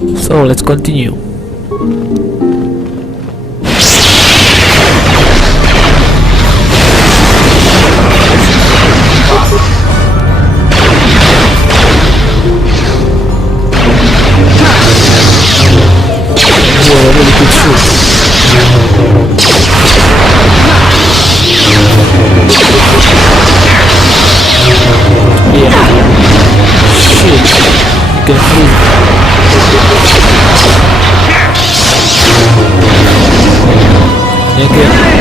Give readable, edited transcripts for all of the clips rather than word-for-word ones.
So let's continue. Really good shoot. Yeah. Shit. You can freeze. Again.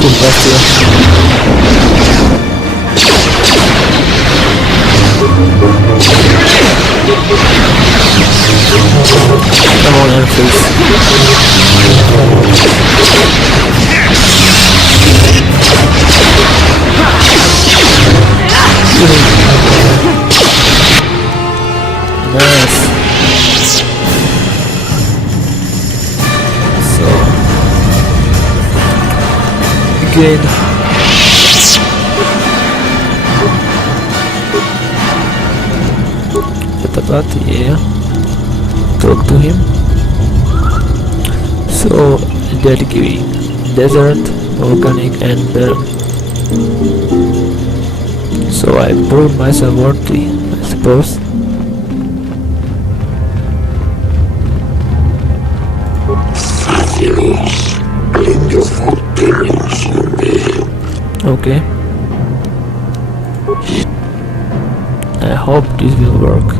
Pull back Come on, Airface. Nice. So again. But yeah, talk to him. So that giving desert, organic, and so I proved myself worthy, I suppose. Okay. I hope this will work.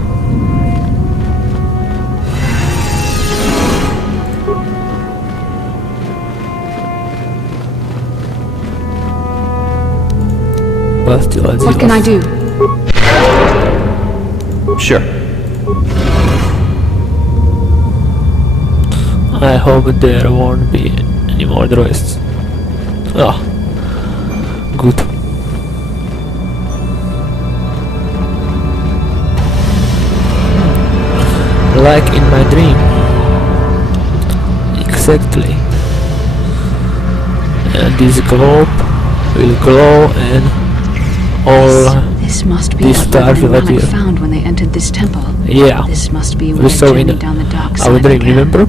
What can I do? Sure. I hope there won't be any more droids. Ah, good. Like in my dream. Exactly. And this globe will glow and all this must be these what stars will Revan and appear. Malak found when they entered this temple. Yeah. This must be We where saw in journey down the dark side our dream, began. remember?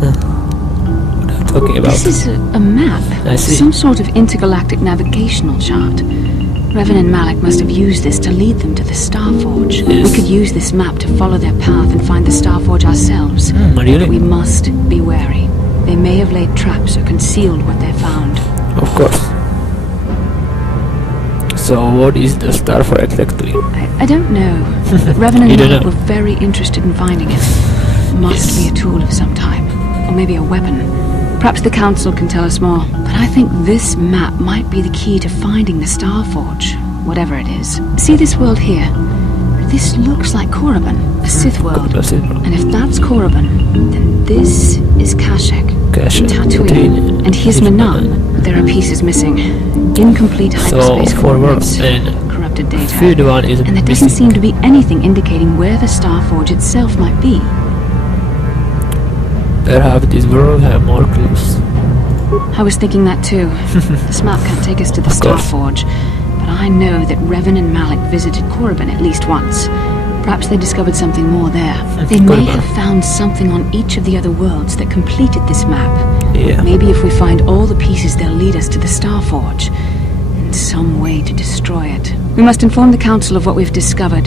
What are you talking about? This is a map. I see. Some sort of intergalactic navigational chart. Revan and Malak must have used this to lead them to the Starforge. Yes. We could use this map to follow their path and find the Starforge ourselves. Really? We must be wary. They may have laid traps or concealed what they found. Of course. So what is the star for exactly? I don't know. But Revan You and don't Malak know. were very interested in finding it. Must be a tool of some type. Or maybe a weapon. Perhaps the Council can tell us more. But I think this map might be the key to finding the Starforge. Whatever it is. See this world here? This looks like Korriban, a Sith world. That's it. And if that's Korriban, then this is Kashyyyk, Kashyyyk, Tatooine, Tatooine, and here's Manam. There are pieces missing. Incomplete So hyperspace four worlds coordinates, and corrupted data. third one is And there doesn't missing. seem to be anything indicating where the Starforge itself might be. Perhaps this world have more clues. I was thinking that too. This map can't take us to the Of course. Starforge, but I know that Revan and Malak visited Korriban at least once. Perhaps they discovered something more there. They may Korriban. have found something on each of the other worlds that completed this map. Yeah. Maybe if we find all the pieces, they'll lead us to the Starforge. And some way to destroy it. We must inform the Council of what we've discovered.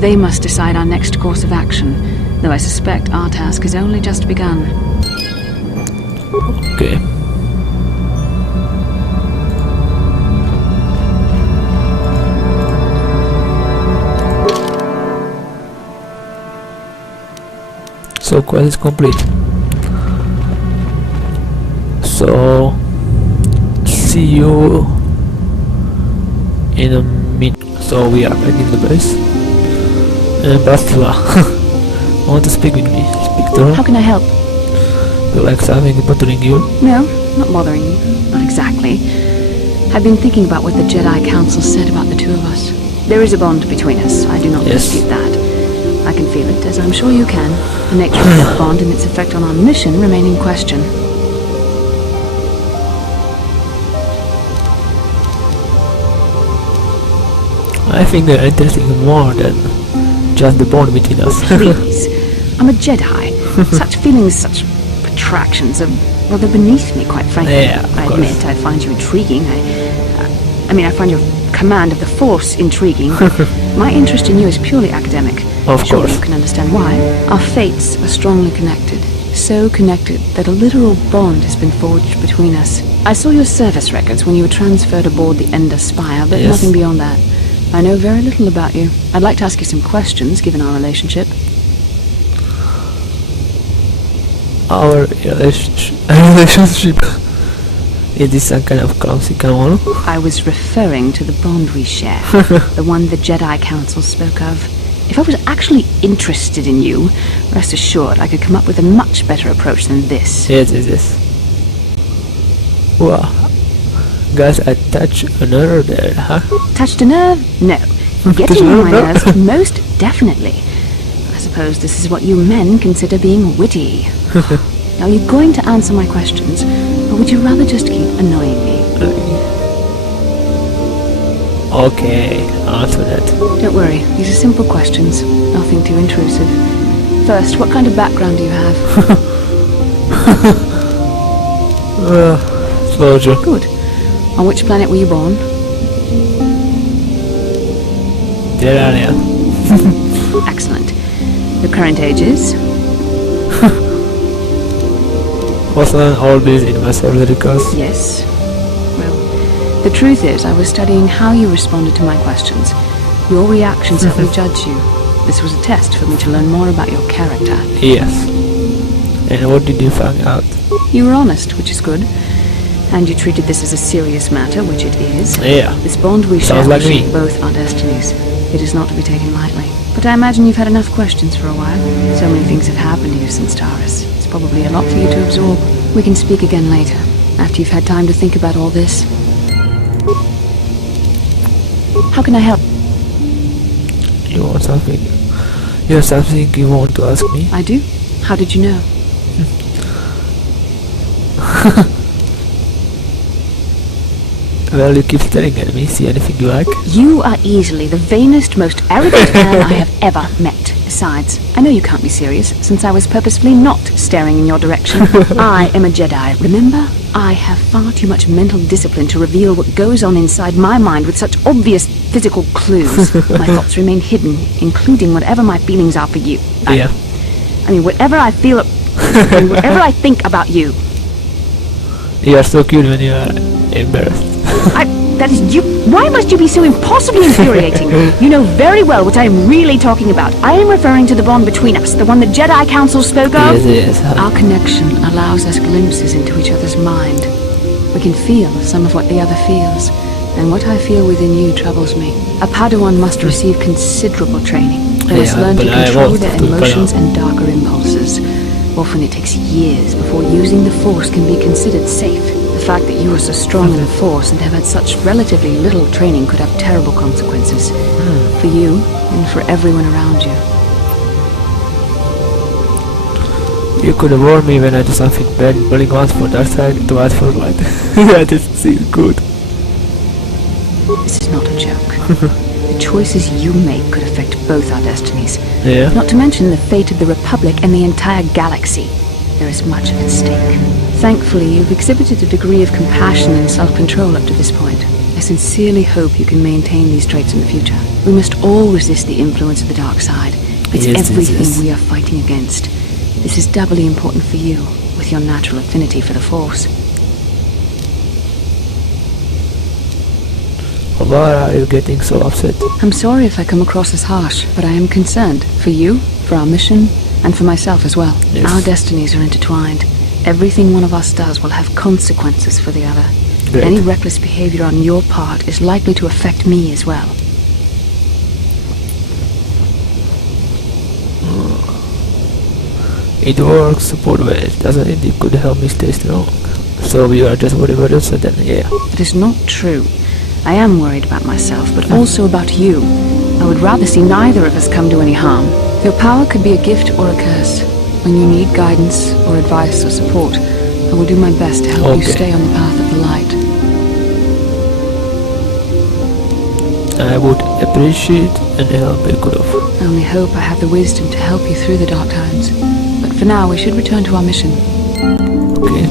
They must decide our next course of action. Though I suspect our task has only just begun. Okay. So quest is complete. So see you in a minute. So we are back in the base. And Bastila, want to speak with me? Speak to her. How can I help? You like something bothering you? No, not bothering you. Not exactly. I've been thinking about what the Jedi Council said about the two of us. There is a bond between us, I do not Yes. dispute that. I can feel it, as I'm sure you can. The nature of that bond and its effect on our mission remain in question. I think they're interesting more than just the bond between us. Please. I'm a Jedi. Such feelings, such attractions are, well, they're beneath me, quite frankly. Yeah, of I course. admit I find you intriguing. I mean, I find your command of the Force intriguing. My interest in you is purely academic. Of Surely course. you can understand why. Our fates are strongly connected. So connected that a literal bond has been forged between us. I saw your service records when you were transferred aboard the Ender Spire, but Yes. nothing beyond that. I know very little about you. I'd like to ask you some questions, given our relationship. Our relationship is this some kind of clumsy camel? I was referring to the bond we share, the one the Jedi Council spoke of. If I was actually interested in you, rest assured I could come up with a much better approach than this. Yes. Wow. Guys, I touch a nerve there, huh? Touched a nerve? No. Getting on my nerve? nerves? Most definitely. I suppose this is what you men consider being witty. Now, you're going to answer my questions, or would you rather just keep annoying me? Okay, answer that. Don't worry, these are simple questions, nothing too intrusive. First, what kind of background do you have? Soldier. Good. On which planet were you born? Terraria. Excellent. Your current age is? Was learn all this in my service records. Yes. Well, the truth is, I was studying how you responded to my questions. Your reactions helped me judge you. This was a test for me to learn more about your character. Yes. And what did you find out? You were honest, which is good. And you treated this as a serious matter, which it is. Yeah. This bond we share Sounds like will shape me. both our destinies. It is not to be taken lightly. But I imagine you've had enough questions for a while. So many things have happened to you since Taurus. It's probably a lot for you to absorb. We can speak again later, after you've had time to think about all this. How can I help? You want something? You have something you want to ask me? I do. How did you know? Well, you keep staring at me. See anything you like? You are easily the vainest, most arrogant man I have ever met. Besides, I know you can't be serious, since I was purposefully not staring in your direction. I am a Jedi, remember? I have far too much mental discipline to reveal what goes on inside my mind with such obvious physical clues. My thoughts remain hidden, including whatever my feelings are for you. Yeah. I mean, whatever I feel, whatever I think about you. You are so cute when you are embarrassed. That is you. Why must you be so impossibly infuriating? You know very well what I am really talking about. I am referring to the bond between us, the one the Jedi Council spoke of. Yes. Our connection allows us glimpses into each other's mind. We can feel some of what the other feels, and what I feel within you troubles me. A Padawan must receive considerable training. They must Yeah, learn to but I control want their to emotions and darker impulses. Often it takes years before using the Force can be considered safe. The fact that you are so strong in the Force and have had such relatively little training could have terrible consequences. For you, and for everyone around you. You could have warned me when I do something bad, burning once for dark side, twice for light. That seems good. This is not a joke. The choices you make could affect both our destinies. Yeah. Not to mention the fate of the Republic and the entire galaxy. There is much at stake. Thankfully, you've exhibited a degree of compassion and self-control up to this point. I sincerely hope you can maintain these traits in the future. We must all resist the influence of the dark side. It's Yes, everything yes. we are fighting against. This is doubly important for you, with your natural affinity for the Force. Why are you getting so upset? I'm sorry if I come across as harsh, but I am concerned. For you, for our mission, and for myself as well. Yes. Our destinies are intertwined. Everything one of us does will have consequences for the other. Great. Any reckless behavior on your part is likely to affect me as well. It works both ways, doesn't it? You could help me stay strong. So you are just worried about yourself then, yeah. That is not true. I am worried about myself, but also about you. I would rather see neither of us come to any harm. Your power could be a gift or a curse. When you need guidance or advice or support, I will do my best to help you stay on the path of the light. I would appreciate any help I could offer. I only hope I have the wisdom to help you through the dark times. But for now, we should return to our mission. Okay.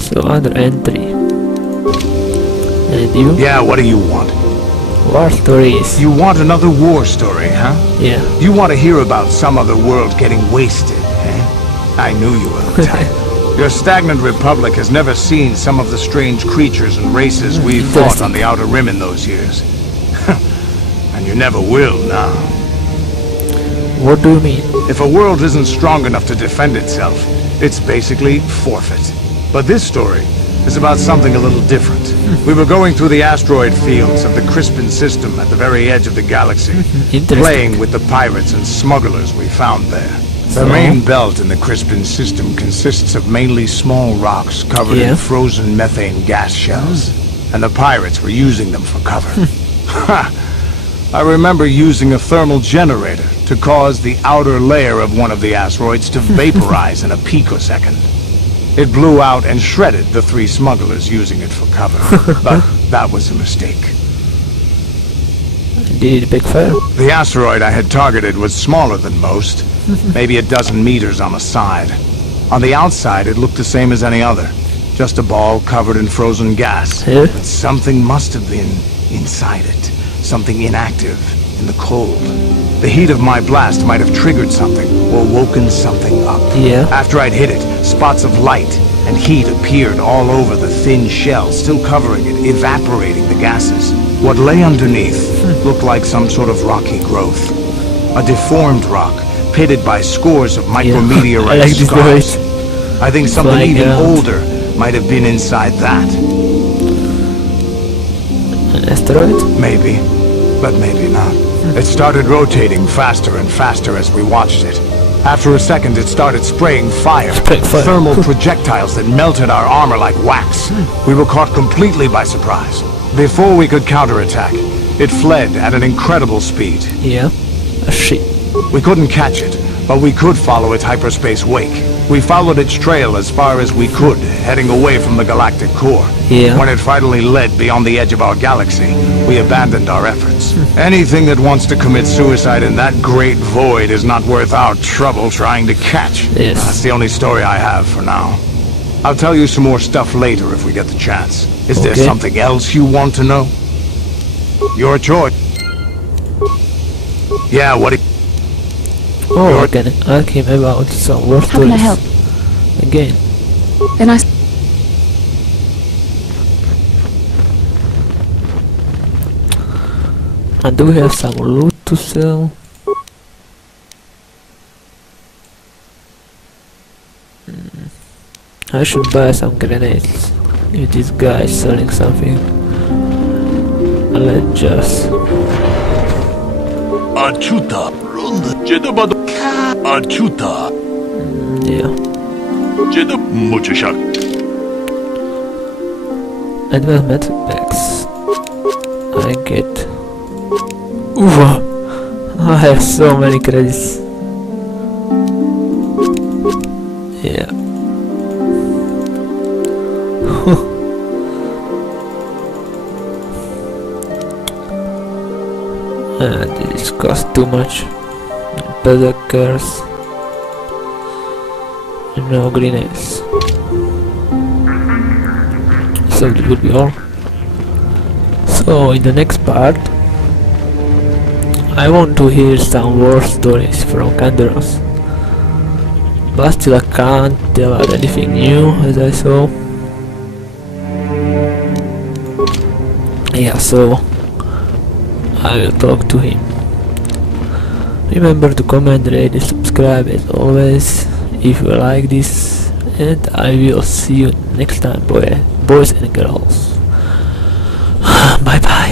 So other entry. And you? Yeah, what do you want? War stories. You want another war story, huh? Yeah. You want to hear about some other world getting wasted, eh? I knew you were the type. Your stagnant republic has never seen some of the strange creatures and races we fought on the Outer Rim in those years. And you never will now. What do you mean? If a world isn't strong enough to defend itself, it's basically forfeit. But this story is about something a little different. We were going through the asteroid fields of the Crispin system at the very edge of the galaxy, playing with the pirates and smugglers we found there. The main belt in the Crispin system consists of mainly small rocks covered in frozen methane gas shells, and the pirates were using them for cover. I remember using a thermal generator to cause the outer layer of one of the asteroids to vaporize in a picosecond. It blew out and shredded the 3 smugglers using it for cover, but that was a mistake. Did it backfire? The asteroid I had targeted was smaller than most, maybe a dozen meters on the side. On the outside, it looked the same as any other, just a ball covered in frozen gas. But something must have been inside it, something inactive in the cold. The heat of my blast might have triggered something, or woken something up. After I'd hit it, spots of light and heat appeared all over the thin shell, still covering it, evaporating the gases. What lay underneath looked like some sort of rocky growth. A deformed rock, pitted by scores of micrometeorite scars. I think something even older might have been inside that. An asteroid? Maybe, but maybe not. It started rotating faster and faster as we watched it. After a second, it started spraying fire. Thermal projectiles that melted our armor like wax. We were caught completely by surprise. Before we could counterattack, it fled at an incredible speed. Yeah, a ship. We couldn't catch it, but we could follow its hyperspace wake. We followed its trail as far as we could, heading away from the galactic core. When it finally led beyond the edge of our galaxy, we abandoned our efforts. Anything that wants to commit suicide in that great void is not worth our trouble trying to catch. That's the only story I have for now. I'll tell you some more stuff later if we get the chance. Is there something else you want to know? Your choice. Yeah, what do you... Oh, I can ask him about some war stories. How can I help? Again. Then I... And do we have some loot to sell? I should buy some grenades. If this guy is selling something, let's just... Achuta, Achuta. Yeah. Advanced method packs. I get... Ooh, I have so many credits. Yeah. This cost too much. Berserkers. No grenades. So that would be all. So in the next part I want to hear some war stories from Kandaros, but still I can't tell out anything new as I saw. Yeah, so I will talk to him. Remember to comment, rate and subscribe as always if you like this, and I will see you next time, boys and girls. Bye bye.